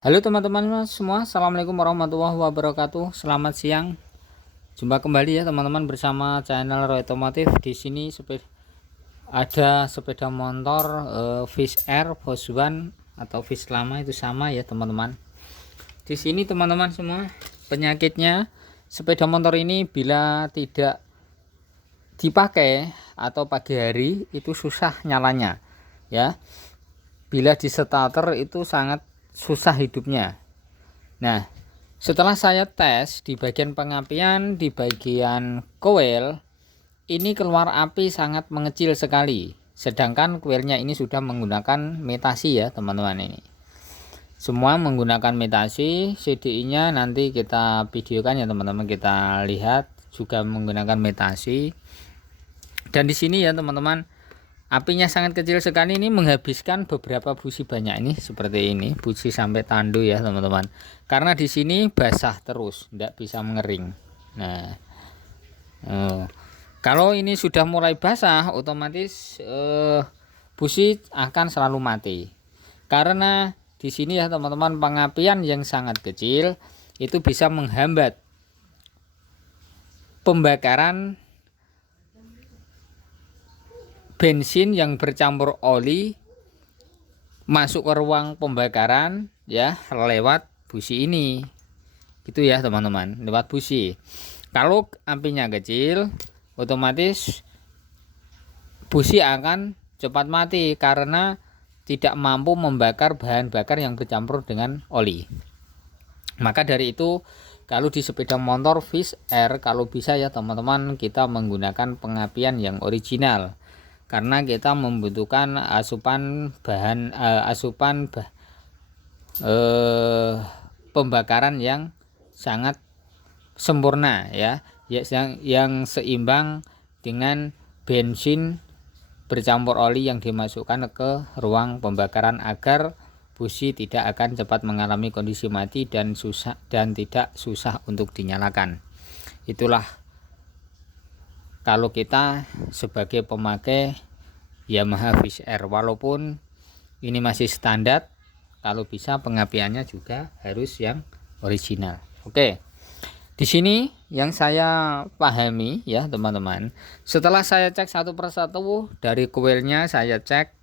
Halo teman-teman semua, assalamualaikum warahmatullahi wabarakatuh. Selamat siang. Jumpa kembali ya teman-teman bersama channel Roy Otomotif. Di sini ada sepeda motor Fish Air Force One atau Fish lama itu sama ya teman-teman. Di sini teman-teman semua, penyakitnya sepeda motor ini bila tidak dipakai atau pagi hari itu susah nyalanya ya. Bila di starter itu sangat susah hidupnya. Nah, setelah saya tes di bagian pengapian, di bagian koil, ini keluar api sangat mengecil sekali. Sedangkan koilnya ini sudah menggunakan metasi ya teman-teman ini. Semua menggunakan metasi, CDI-nya nanti kita videokan ya teman-teman, kita lihat juga menggunakan metasi. Dan di sini ya teman-teman, apinya sangat kecil sekali, ini menghabiskan beberapa busi banyak ini seperti ini, busi sampai tandu ya teman-teman. Karena di sini basah terus, tidak bisa mengering. Nah, kalau ini sudah mulai basah, otomatis busi akan selalu mati. Karena di sini ya teman-teman, pengapian yang sangat kecil itu bisa menghambat pembakaran bensin yang bercampur oli masuk ke ruang pembakaran ya lewat busi ini gitu ya teman-teman, lewat busi. Kalau apinya kecil otomatis busi akan cepat mati karena tidak mampu membakar bahan bakar yang bercampur dengan oli. Maka dari itu kalau di sepeda motor Fish Air, kalau bisa ya teman-teman, kita menggunakan pengapian yang original karena kita membutuhkan asupan pembakaran yang sangat sempurna ya, yang seimbang dengan bensin bercampur oli yang dimasukkan ke ruang pembakaran agar busi tidak akan cepat mengalami kondisi mati dan tidak susah untuk dinyalakan. Itulah kalau kita sebagai pemakai Yamaha Fish Air, walaupun ini masih standar, kalau bisa pengapiannya juga harus yang original. Oke. Di sini yang saya pahami ya teman-teman, setelah saya cek satu persatu, dari koilnya saya cek,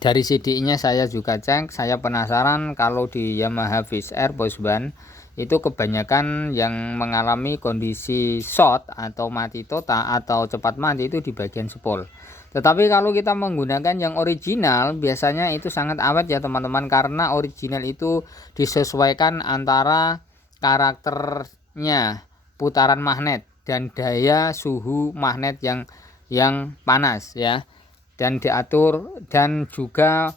dari CDI-nya saya juga cek. Saya penasaran kalau di Yamaha Fish Air Force One itu kebanyakan yang mengalami kondisi short atau mati total atau cepat mati itu di bagian spol. Tetapi kalau kita menggunakan yang original biasanya itu sangat awet ya teman-teman, karena original itu disesuaikan antara karakternya, putaran magnet dan daya suhu magnet yang panas ya, dan diatur dan juga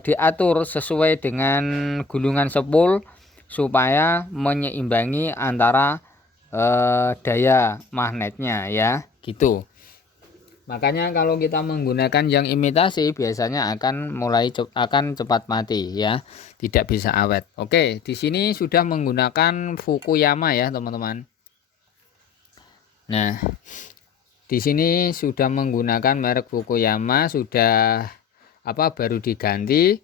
diatur sesuai dengan gulungan spol supaya menyeimbangi antara daya magnetnya ya gitu. Makanya kalau kita menggunakan yang imitasi biasanya akan cepat mati ya, tidak bisa awet. Oke, di sini sudah menggunakan Fukuyama ya teman-teman. Nah, di sini sudah menggunakan merek Fukuyama, sudah baru diganti.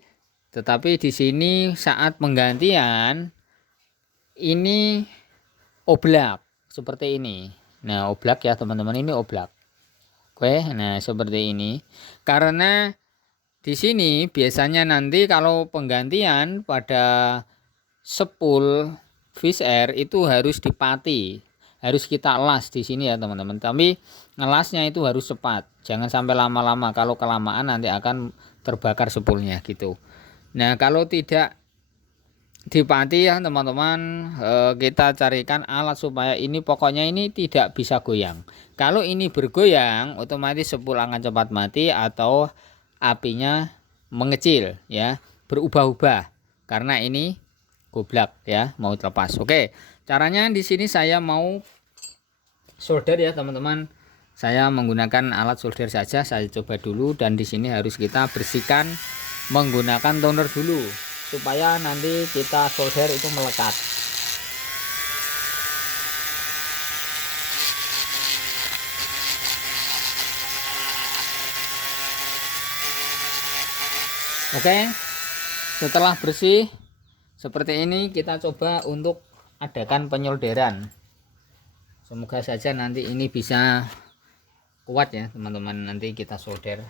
Tetapi di sini saat penggantian ini oblak seperti ini. Nah, oblak ya teman-teman, ini oblak. Oke, nah seperti ini. Karena di sini biasanya nanti kalau penggantian pada sepul Fish Air itu harus dipati, harus kita las di sini ya teman-teman. Tapi ngelasnya itu harus cepat, jangan sampai lama-lama. Kalau kelamaan nanti akan terbakar sepulnya gitu. Nah, kalau tidak dipati ya teman-teman, kita carikan alat supaya ini pokoknya ini tidak bisa goyang. Kalau ini bergoyang otomatis sepul akan cepat mati atau apinya mengecil ya, berubah-ubah karena ini goblak ya, mau terlepas. Oke, caranya di sini saya mau solder ya teman-teman. Saya menggunakan alat solder saja, saya coba dulu, dan di sini harus kita bersihkan menggunakan toner dulu supaya nanti kita solder itu melekat. Oke, Setelah bersih seperti ini, kita coba untuk adakan penyolderan. Semoga saja nanti ini bisa kuat ya teman-teman, nanti kita solder.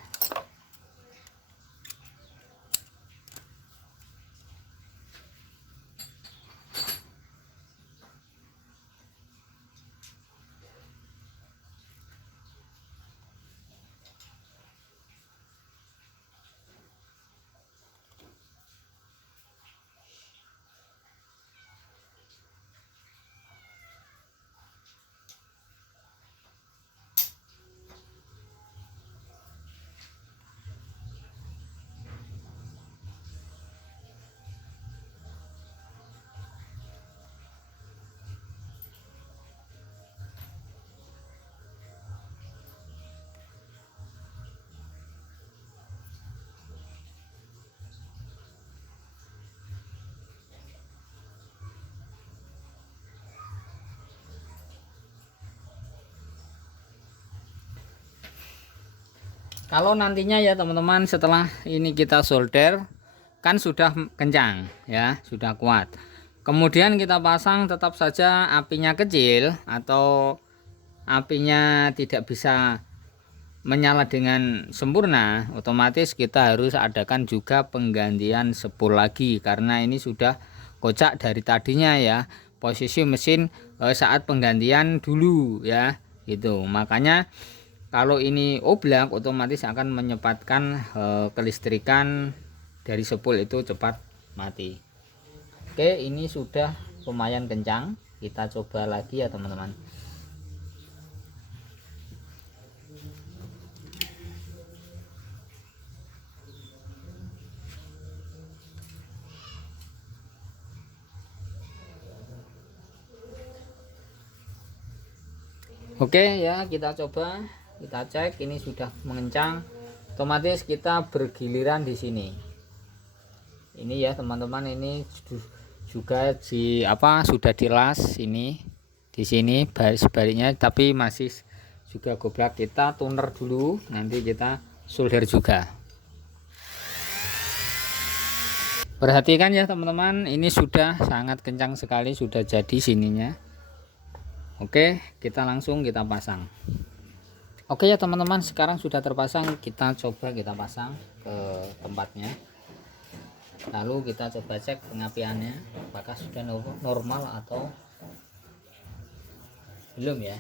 Kalau nantinya ya teman-teman, setelah ini kita solder kan sudah kencang ya, sudah kuat. Kemudian kita pasang, tetap saja apinya kecil atau apinya tidak bisa menyala dengan sempurna, otomatis kita harus adakan juga penggantian sepul lagi, karena ini sudah kocak dari tadinya ya, posisi mesin saat penggantian dulu ya, gitu. Makanya kalau ini oblak, otomatis akan menyebabkan kelistrikan dari sepul itu cepat mati. Oke, ini sudah lumayan kencang, kita coba lagi ya teman-teman. Oke ya, kita coba, kita cek ini sudah mengencang, otomatis kita bergiliran di sini. Ini ya teman-teman, ini juga sudah dilas ini di sini sebaliknya, tapi masih juga goblak. Kita tuner dulu, nanti kita solder juga. Perhatikan ya teman-teman, ini sudah sangat kencang sekali, sudah jadi sininya. Oke, kita langsung kita pasang. Oke ya teman-teman, sekarang sudah terpasang, kita coba kita pasang ke tempatnya. Lalu kita coba cek pengapiannya apakah sudah normal atau belum ya.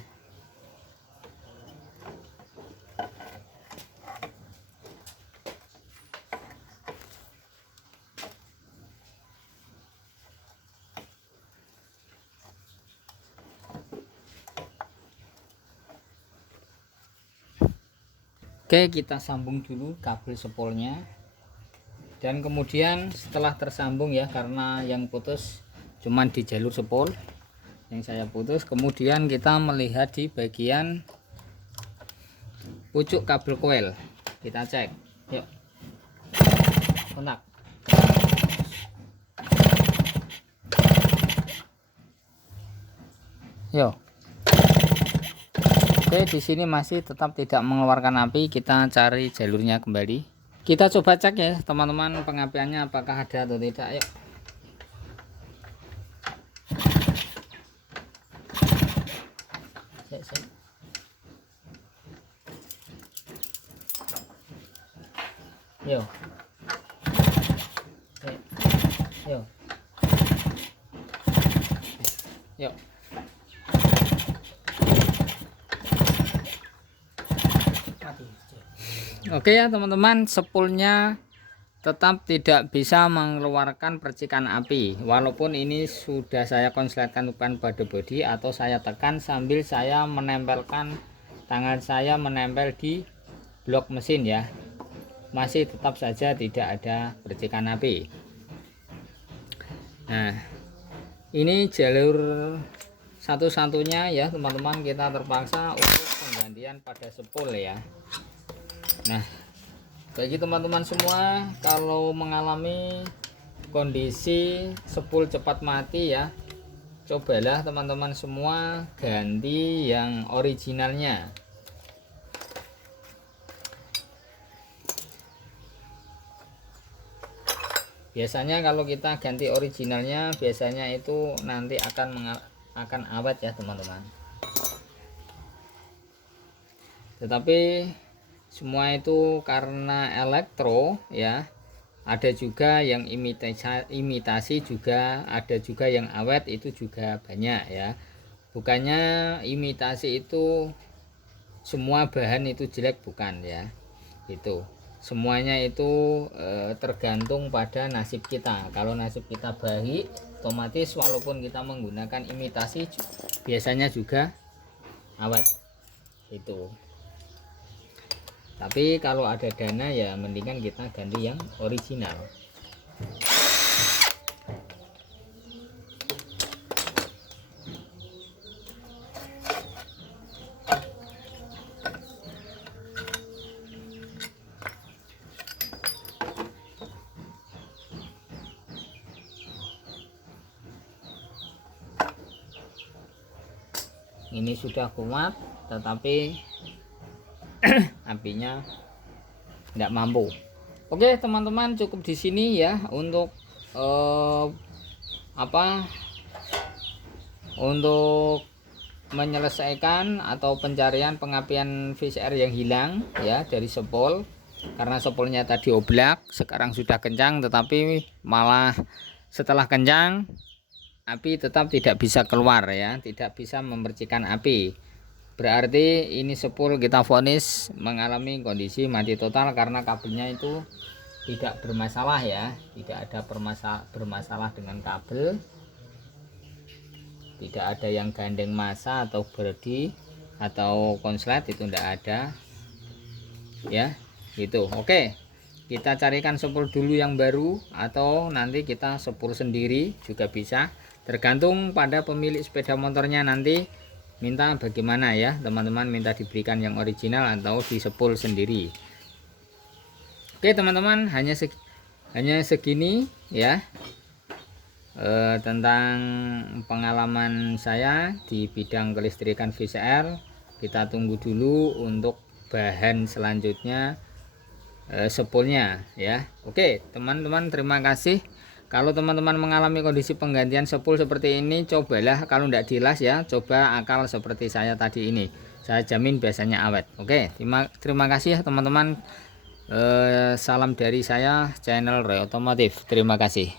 Oke, kita sambung dulu kabel sepolnya, dan kemudian setelah tersambung ya, karena yang putus cuman di jalur sepol yang saya putus, kemudian kita melihat di bagian pucuk kabel coil, kita cek. Yuk, kontak. Yuk. Oke, di sini masih tetap tidak mengeluarkan api, kita cari jalurnya kembali. Kita coba cek ya teman-teman, pengapiannya apakah ada atau tidak. Yuk. Yuk. Yuk. Yuk. Oke ya teman-teman, sepulnya tetap tidak bisa mengeluarkan percikan api, walaupun ini sudah saya konsletkan bukan pada bodi atau saya tekan sambil saya menempelkan tangan saya menempel di blok mesin ya, masih tetap saja tidak ada percikan api. Nah, ini jalur satu-satunya ya teman-teman, kita terpaksa untuk penggantian pada sepul ya. Nah, bagi teman-teman semua, kalau mengalami kondisi sepul cepat mati ya, cobalah teman-teman semua ganti yang originalnya. Biasanya kalau kita ganti originalnya biasanya itu nanti akan awet ya teman-teman. Tetapi semua itu karena elektro ya. Ada juga yang imitasi juga, ada juga yang awet, itu juga banyak ya. Bukannya imitasi itu semua bahan itu jelek, bukan ya. Itu semuanya itu tergantung pada nasib kita. Kalau nasib kita baik, otomatis walaupun kita menggunakan imitasi biasanya juga awet itu. Tapi kalau ada dana ya mendingan kita ganti yang original. Ini sudah kuat tetapi apinya tidak mampu. Oke teman-teman, cukup di sini ya untuk untuk menyelesaikan atau pencarian pengapian VCR yang hilang ya dari spol. Karena spolnya tadi oblak, sekarang sudah kencang, tetapi malah setelah kencang api tetap tidak bisa keluar ya, tidak bisa memercikan api. Berarti ini spol kita vonis mengalami kondisi mati total karena kabelnya itu tidak bermasalah ya, tidak ada bermasalah dengan kabel, tidak ada yang gandeng massa atau berdi atau konslet, itu tidak ada ya gitu. Oke, kita carikan spol dulu yang baru atau nanti kita spol sendiri juga bisa, tergantung pada pemilik sepeda motornya nanti minta bagaimana ya teman-teman, minta diberikan yang original atau di spol sendiri. Oke teman-teman, hanya segini ya tentang pengalaman saya di bidang kelistrikan VCR. Kita tunggu dulu untuk bahan selanjutnya spolnya ya. Oke teman-teman, terima kasih. Kalau teman-teman mengalami kondisi penggantian spol seperti ini, cobalah, kalau tidak dilas ya, coba akal seperti saya tadi ini, saya jamin biasanya awet. Oke, terima kasih ya teman-teman. Salam dari saya, channel Roy Otomotif. Terima kasih.